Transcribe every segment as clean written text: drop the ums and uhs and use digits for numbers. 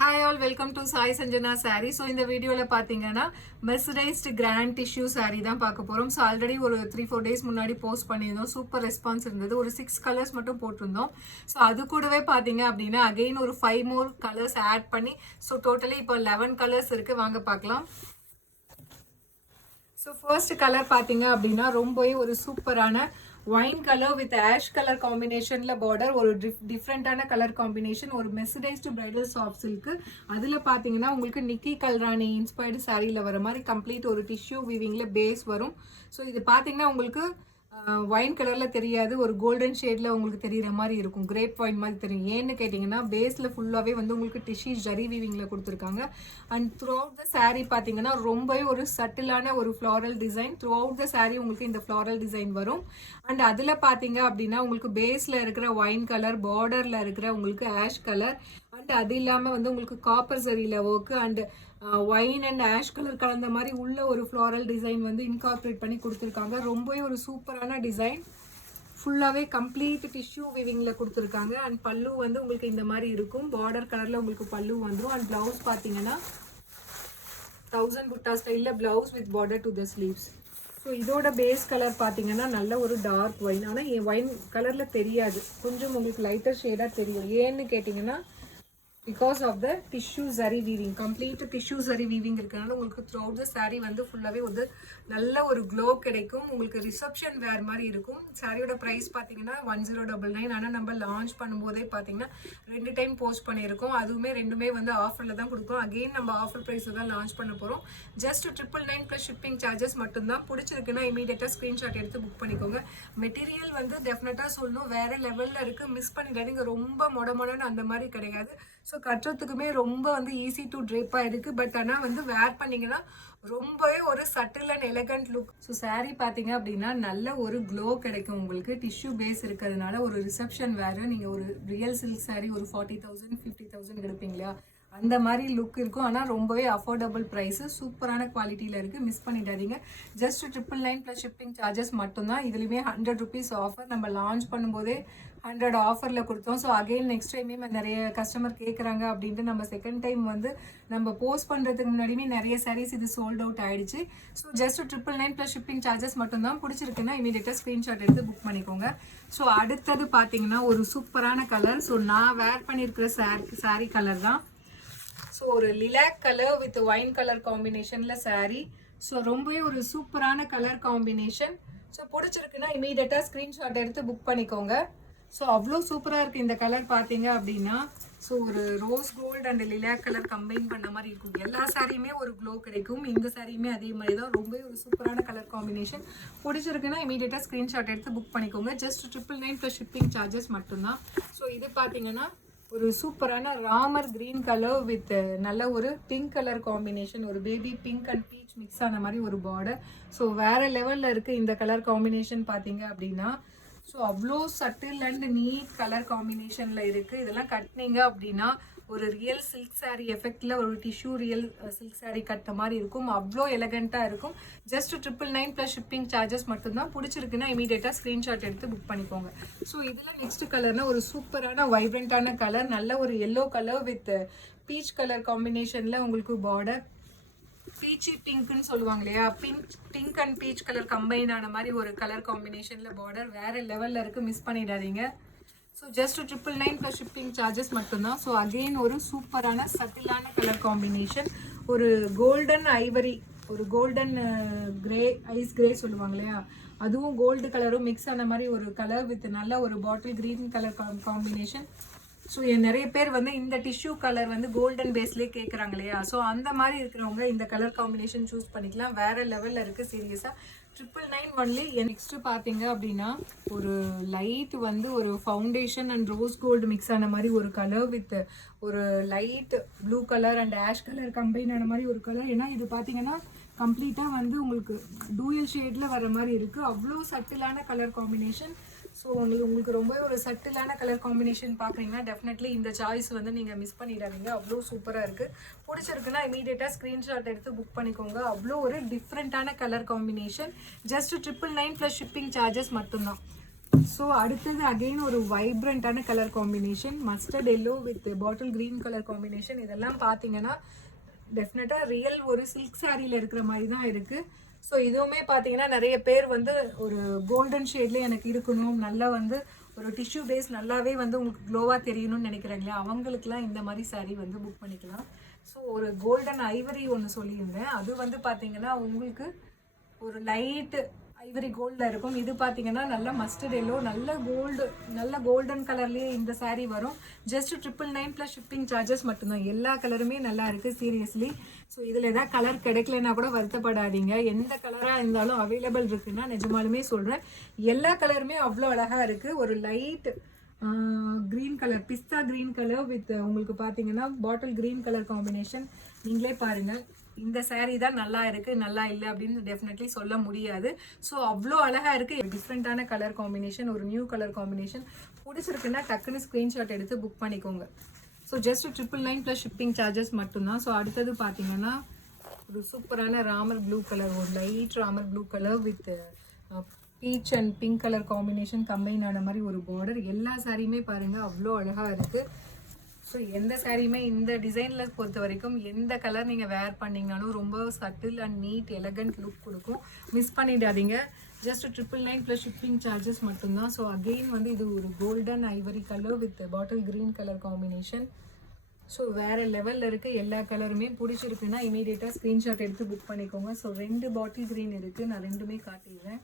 Hi all, welcome to Sai Sanjana Saree. So இந்த வீடியோல பாத்தீங்கன்னா மெர்சரைஸ்டு கிராண்ட் டிஷ்யூ saree தான் பார்க்க போறோம். ஸோ ஆல்ரெடி ஒரு 3-4 டேஸ் முன்னாடி போஸ்ட் பண்ணியிருந்தோம். சூப்பர் ரெஸ்பான்ஸ் இருந்தது. ஒரு 6 கலர்ஸ் மட்டும் போட்டிருந்தோம். ஸோ அது கூடவே பார்த்தீங்க அப்படின்னா அகெயின் ஒரு 5 more கலர்ஸ் ஆட் பண்ணி ஸோ டோட்டலி இப்போ 11 கலர்ஸ் இருக்கு. வாங்க பார்க்கலாம். ஸோ ஃபர்ஸ்ட் கலர் பார்த்தீங்க அப்படின்னா ரொம்பவே ஒரு சூப்பரான wine colour with ash colour காம்பினேஷன்ல பார்டர், ஒரு டிஃப்ரெண்டான கலர் காம்பினேஷன், ஒரு மெர்சரைஸ்டு பிரைடல் சாஃப்ட் சில்க். அதில் பார்த்தீங்கன்னா உங்களுக்கு நிக்கி கல்ராணி இன்ஸ்பயர்டு சாரியில் வர மாதிரி கம்ப்ளீட் ஒரு டிஷ்யூ வீவிங்ல பேஸ் வரும். ஸோ இது பார்த்தீங்கன்னா உங்களுக்கு ஒயின் கலரில் தெரியாது, ஒரு கோல்டன் ஷேடில் உங்களுக்கு தெரிகிற மாதிரி இருக்கும், கிரேப் ஒயின் மாதிரி தெரியும். ஏன்னு கேட்டிங்கன்னா பேஸில் ஃபுல்லாகவே வந்து உங்களுக்கு டிஷ்யூ ஜரி வீவிங்கில் கொடுத்துருக்காங்க. And through out the sari பார்த்தீங்கன்னா ரொம்பவே ஒரு சட்டிலான ஒரு floral design. Through out the sari உங்களுக்கு இந்த ஃப்ளாரல் டிசைன் வரும். அண்ட் அதில் பார்த்தீங்க அப்படின்னா உங்களுக்கு பேஸில் இருக்கிற ஒயின் கலர், பார்டரில் இருக்கிற உங்களுக்கு ஆஷ் கலர், அண்ட் அது இல்லாமல் வந்து உங்களுக்கு காப்பர் சரியில் work and wine and ash colour கலந்த மாதிரி உள்ள ஒரு ஃப்ளாரல் டிசைன் வந்து இன்கார்பரேட் பண்ணி கொடுத்துருக்காங்க. ரொம்பவே ஒரு சூப்பரான டிசைன். ஃபுல்லாகவே கம்ப்ளீட் டிஷ்யூ வீவிங்கில் கொடுத்துருக்காங்க. அண்ட் பல்லு வந்து உங்களுக்கு இந்த மாதிரி இருக்கும், பார்டர் கலரில் உங்களுக்கு பல்லு வந்துடும். அண்ட் ப்ளவுஸ் பார்த்தீங்கன்னா 1000 புட்டா ஸ்டைலில் blouse with border to the sleeves. So இதோட பேஸ் கலர் பார்த்தீங்கன்னா நல்ல ஒரு டார்க் ஒயின். ஆனால் ஒயின் கலரில் தெரியாது, கொஞ்சம் உங்களுக்கு லைட்டர் ஷேடாக தெரியும். ஏன்னு கேட்டிங்கன்னா பிகாஸ் ஆஃப் த டிஷ்யூ சரி வீவிங், கம்ப்ளீட் டிஷ்யூ சரி வீவிங் இருக்கிறனால உங்களுக்கு த்ரூ அவுட் த சாரீ வந்து ஃபுல்லாகவே ஒரு நல்ல ஒரு க்ளோ கிடைக்கும். உங்களுக்கு ரிசப்ஷன் வேர் மாதிரி இருக்கும். சாரியோட ப்ரைஸ் பார்த்தீங்கன்னா 1099. ஆனால் நம்ம லான்ச் பண்ணும்போதே பார்த்தீங்கன்னா 2 டைம் போஸ்ட் பண்ணியிருக்கோம். அதுவுமே ரெண்டுமே வந்து ஆஃபரில் தான் கொடுக்கும். அகெயின் நம்ம ஆஃபர் ப்ரைஸில் தான் லான்ச் பண்ண போகிறோம். ஜஸ்ட் 999 ப்ளஸ் ஷிப்பிங் சார்ஜஸ் மட்டும்தான். பிடிச்சிருக்குன்னா இமீடியட்டாக ஸ்க்ரீன்ஷாட் எடுத்து புக் பண்ணிக்கோங்க. மெட்டீரியல் வந்து டெஃபினட்டாக சொல்லணும் வேறு லெவலில் இருக்குது, மிஸ் பண்ணிடாதீங்க. ரொம்ப மொடன்னு அந்த மாதிரி கிடையாது. ஸோ கட்டுறதுக்குமே ரொம்ப வந்து ஈஸி டு ட்ரேப்பாக இருக்குது. பட் ஆனால் வந்து வேர் பண்ணிங்கன்னா ரொம்பவே ஒரு subtle and elegant look. So sari பார்த்தீங்க அப்படின்னா நல்ல ஒரு க்ளோ கிடைக்கும் உங்களுக்கு. டிஷ்யூ பேஸ் இருக்கிறதுனால ஒரு ரிசப்ஷன் வேறு, நீங்கள் ஒரு ரியல் சில்க் சாரீ ஒரு 40,000 50,000 எடுப்பீங்க இல்லையா, அந்த மாதிரி லுக் இருக்கும். ஆனால் ரொம்பவே அஃபோர்டபுள் ப்ரைஸு, சூப்பரான குவாலிட்டியில் இருக்குது, மிஸ் பண்ணிடாதீங்க. ஜஸ்ட் 999 ப்ளஸ் ஷிப்பிங் சார்ஜஸ் மட்டும்தான். இதுலேயுமே 100 rupees ஆஃபர். நம்ம லான்ச் பண்ணும்போதே 100 ஆஃபரில் கொடுத்தோம். ஸோ அகெயின் நெக்ஸ்ட் டைமே நிறைய கஸ்டமர் கேட்குறாங்க அப்படின்ட்டு நம்ம செகண்ட் டைம் வந்து நம்ம போஸ்ட் பண்ணுறதுக்கு முன்னாடியுமே நிறைய சாரீஸ் இது சோல்ட் அவுட் ஆகிடுச்சு. So just 999 plus shipping charges மட்டும்தான். பிடிச்சிருக்குன்னா இமீடியட்டாக ஸ்க்ரீன்ஷாட் எடுத்து புக் பண்ணிக்கோங்க. ஸோ அடுத்தது பார்த்தீங்கன்னா ஒரு சூப்பரான கலர். ஸோ நான் வேர் பண்ணியிருக்கிற சாரீ கலர் தான். ஸோ ஒரு lilac colour with wine colour காம்பினேஷனில் சாரீ. ஸோ ரொம்பவே ஒரு சூப்பரான கலர் காம்பினேஷன். ஸோ பிடிச்சிருக்குன்னா இமீடியட்டாக ஸ்க்ரீன்ஷாட் எடுத்து புக் பண்ணிக்கோங்க. ஸோ அவ்வளோ சூப்பராக இருக்குது இந்த கலர் பார்த்தீங்க அப்படின்னா. ஸோ ஒரு rose gold and lilac colour combine பண்ண மாதிரி இருக்கும். எல்லா சாரியுமே ஒரு க்ளோ கிடைக்கும். இந்த சாரியுமே அதே மாதிரி தான். ரொம்பவே ஒரு சூப்பரான கலர் காம்பினேஷன். பிடிச்சிருக்குன்னா இமீடியட்டாக ஸ்க்ரீன்ஷாட் எடுத்து புக் பண்ணிக்கோங்க. ஜஸ்ட் 999 ப்ளஸ் ஷிப்பிங் சார்ஜஸ் மட்டும்தான். ஸோ இது பார்த்தீங்கன்னா ஒரு சூப்பரான ராமர் கிரீன் கலர் வித் நல்ல ஒரு பிங்க் கலர் காம்பினேஷன், ஒரு baby pink and beach mix ஆன மாதிரி ஒரு பார்டர். ஸோ வேறு லெவலில் இருக்குது இந்த கலர் காம்பினேஷன் பார்த்தீங்க அப்படின்னா. ஸோ அவ்வளோ சட்டில் அண்ட் நீட் கலர் காம்பினேஷனில் இருக்குது. இதெல்லாம் கட்டினீங்க அப்படின்னா ஒரு ரியல் சில்க் சாரீ எஃபெக்டில் ஒரு டிஷ்யூ ரியல் சில்க் சாரீ கட்ட மாதிரி இருக்கும். அவ்வளோ எலகண்ட்டாக இருக்கும். ஜஸ்ட் 999 ப்ளஸ் ஷிப்பிங் சார்ஜஸ் மட்டும்தான். பிடிச்சிருக்குன்னா இமீடியட்டாக ஸ்க்ரீன்ஷாட் எடுத்து புக் பண்ணிக்கோங்க. ஸோ இதில் நெக்ஸ்ட் கலர்னால் ஒரு சூப்பரான வைப்ரண்ட்டான கலர், நல்ல ஒரு yellow colour with peach colour காம்பினேஷனில் உங்களுக்கு பார்டர். பீச்சி பிங்க்னு சொல்லுவாங்க இல்லையா, pink and peach colour combine ஆன மாதிரி ஒரு கலர் காம்பினேஷனில் பார்டர். வேறு லெவலில் இருக்குது, மிஸ் பண்ணிடாதீங்க. So just 999 plus shipping charges மட்டும்தான். ஸோ அகெயின் ஒரு சூப்பரான சட்டிலான கலர் காம்பினேஷன், ஒரு கோல்டன் ஐவரி, ஒரு கோல்டன் கிரே, ஐஸ் கிரே சொல்லுவாங்க இல்லையா, அதுவும் கோல்டு கலரும் மிக்ஸ் ஆன மாதிரி ஒரு கலர் வித் நல்ல ஒரு பாட்டில் க்ரீன் கலர் காம்பினேஷன். ஸோ நிறைய பேர் வந்து இந்த டிஷ்யூ கலர் வந்து கோல்டன் பேஸ்லேயே கேட்குறாங்க இல்லையா, ஸோ அந்த மாதிரி இருக்கிறவங்க இந்த கலர் காம்பினேஷன் சூஸ் பண்ணிக்கலாம். வேறு லெவலில் இருக்குது சீரியஸாக. 999 ஒன்லி. நெக்ஸ்ட்டு பார்த்தீங்க அப்படின்னா ஒரு லைட் வந்து ஒரு foundation and rose gold mix ஆன மாதிரி ஒரு கலர் வித் ஒரு light blue colour and ash colour combine ஆன மாதிரி ஒரு கலர். ஏன்னா இது பார்த்தீங்கன்னா கம்ப்ளீட்டாக வந்து உங்களுக்கு டூயல் ஷேடில் வர மாதிரி இருக்குது. அவ்வளோ சட்டிலான கலர் காம்பினேஷன். ஸோ உங்களுக்கு ரொம்பவே ஒரு சட்டிலான கலர் காம்பினேஷன் பார்க்குறீங்கன்னா டெஃபினெட்லி இந்த சாய்ஸ் வந்து நீங்கள் மிஸ் பண்ணிடாதீங்க. அவ்வளோ சூப்பராக இருக்குது. பிடிச்சிருக்குன்னா இமீடியட்டாக ஸ்க்ரீன்ஷாட் எடுத்து புக் பண்ணிக்கோங்க. அவ்வளோ ஒரு டிஃப்ரெண்ட்டான colour combination. Just 999 plus shipping charges மட்டும்தான். ஸோ அடுத்தது அகெயின் ஒரு வைப்ரண்ட்டான colour combination, mustard yellow with bottle green colour combination. இதெல்லாம் பார்த்தீங்கன்னா டெஃபினட்டாக ரியல் ஒரு சில்க் சாரியில் இருக்கிற மாதிரி தான் இருக்குது. ஸோ இதுவுமே பார்த்தீங்கன்னா நிறைய பேர் வந்து ஒரு கோல்டன் ஷேட்லேயே எனக்கு இருக்கணும், நல்லா வந்து ஒரு டிஷ்யூ பேஸ் நல்லாவே வந்து உங்களுக்கு க்ளோவாக தெரியணும்னு நினைக்கிறாங்களே, அவங்களுக்குலாம் இந்த மாதிரி சாரீ வந்து புக் பண்ணிக்கலாம். ஸோ ஒரு கோல்டன் ஐவரி ஒன்று சொல்லியிருந்தேன், அது வந்து பார்த்தீங்கன்னா உங்களுக்கு ஒரு லைட்டு ஐவரி கோல்டில் இருக்கும். இது பார்த்தீங்கன்னா நல்லா மஸ்டர்ட் எல்லோ, நல்ல கோல்டன் கலர்லேயே இந்த சாரீ வரும். ஜஸ்ட் 999 ப்ளஸ் ஷிப்பிங் சார்ஜஸ் மட்டும்தான். எல்லா கலருமே நல்லா இருக்குது சீரியஸ்லி. ஸோ இதில் ஏதாவது கலர் கிடைக்கலன்னா கூட வருத்தப்படாதீங்க, எந்த கலராக இருந்தாலும் அவைலபிள் இருக்குன்னா நிஜமாலுமே சொல்கிறேன். எல்லா கலருமே அவ்வளோ அழகாக இருக்குது. ஒரு light green colour, pista green colour with உங்களுக்கு பார்த்தீங்கன்னா பாட்டில் க்ரீன் கலர் காம்பினேஷன். நீங்களே பாருங்கள், இந்த சாரீ தான் நல்லா இருக்குது, நல்லா இல்லை அப்படின்னு டெஃபினெட்லி சொல்ல முடியாது. ஸோ அவ்வளோ அழகாக இருக்குது. டிஃப்ரெண்ட்டான கலர் காம்பினேஷன், ஒரு நியூ கலர் காம்பினேஷன். பிடிச்சிருக்குன்னா டக்குன்னு ஸ்க்ரீன்ஷாட் எடுத்து புக் பண்ணிக்கோங்க. So just 999 plus shipping charges மட்டும்தான். ஸோ அடுத்தது பார்த்தீங்கன்னா ஒரு சூப்பரான ராமர் ப்ளூ கலர், ஒரு light Ramar blue colour with beach and pink colour combination combine ஆன மாதிரி ஒரு பார்டர். எல்லா சாரியுமே பாருங்கள் அவ்வளோ அழகாக இருக்குது. ஸோ எந்த சாரியுமே இந்த டிசைனில் பொறுத்த வரைக்கும் எந்த கலர் நீங்கள் வேர் பண்ணிங்கனாலும் ரொம்ப subtle and neat elegant look கொடுக்கும். மிஸ் பண்ணிடாதீங்க. ஜஸ்ட் 999 ப்ளஸ் ஷிப்பிங் சார்ஜஸ் மட்டும்தான். ஸோ அகெயின் வந்து இது ஒரு golden ivory colour with bottle green colour combination. So வேறு லெவலில் இருக்குது. எல்லா கலருமே பிடிச்சிருக்குன்னா இமீடியட்டாக ஸ்க்ரீன்ஷாட் எடுத்து புக் பண்ணிக்கோங்க. ஸோ 2 பாட்டில் க்ரீன் இருக்குது, நான் 2மே காட்டிடுறேன்.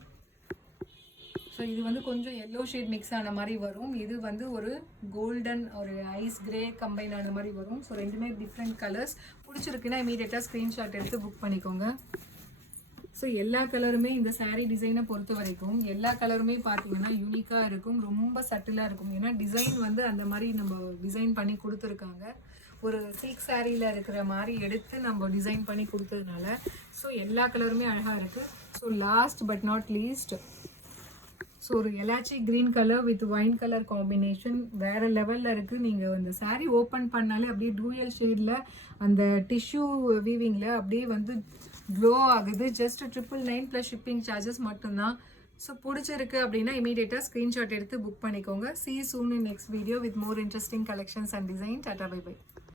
ஸோ இது வந்து கொஞ்சம் எல்லோ ஷேட் மிக்ஸ் ஆன மாதிரி வரும். இது வந்து ஒரு கோல்டன் ஒரு ஐஸ் கிரே கம்பைன் ஆன மாதிரி வரும். ஸோ 2மே டிஃப்ரெண்ட் கலர்ஸ். பிடிச்சிருக்குன்னா இமீடியட்டாக ஸ்க்ரீன்ஷாட் எடுத்து புக் பண்ணிக்கோங்க. ஸோ எல்லா கலருமே இந்த சாரீ டிசைனை பொறுத்த வரைக்கும் எல்லா கலருமே பார்த்தீங்கன்னா யூனிக்காக இருக்கும், ரொம்ப சட்டிலாக இருக்கும். ஏன்னா டிசைன் வந்து அந்த மாதிரி நம்ம டிசைன் பண்ணி கொடுத்துருக்காங்க. ஒரு சில்க் சாரியில் இருக்கிற மாதிரி எடுத்து நம்ம டிசைன் பண்ணி கொடுத்ததுனால ஸோ எல்லா கலருமே அழகாக இருக்குது. So last but not least, so ஒரு எலாச்சி green colour with wine colour combination வேறு லெவலில் இருக்குது. நீங்கள் அந்த சாரீ ஓப்பன் பண்ணாலே அப்படியே டூயல் ஷேடில் அந்த டிஷ்யூ வீவிங்கில் அப்படியே வந்து க்ளோ ஆகுது. ஜஸ்ட் 999 ப்ளஸ் ஷிப்பிங் சார்ஜஸ் மட்டும்தான். ஸோ பிடிச்சிருக்கு அப்படின்னா இமீடியட்டாக ஸ்க்ரீன்ஷாட் எடுத்து புக் பண்ணிக்கோங்க. See you soon in next video with more interesting collections and design. Tata, bye bye.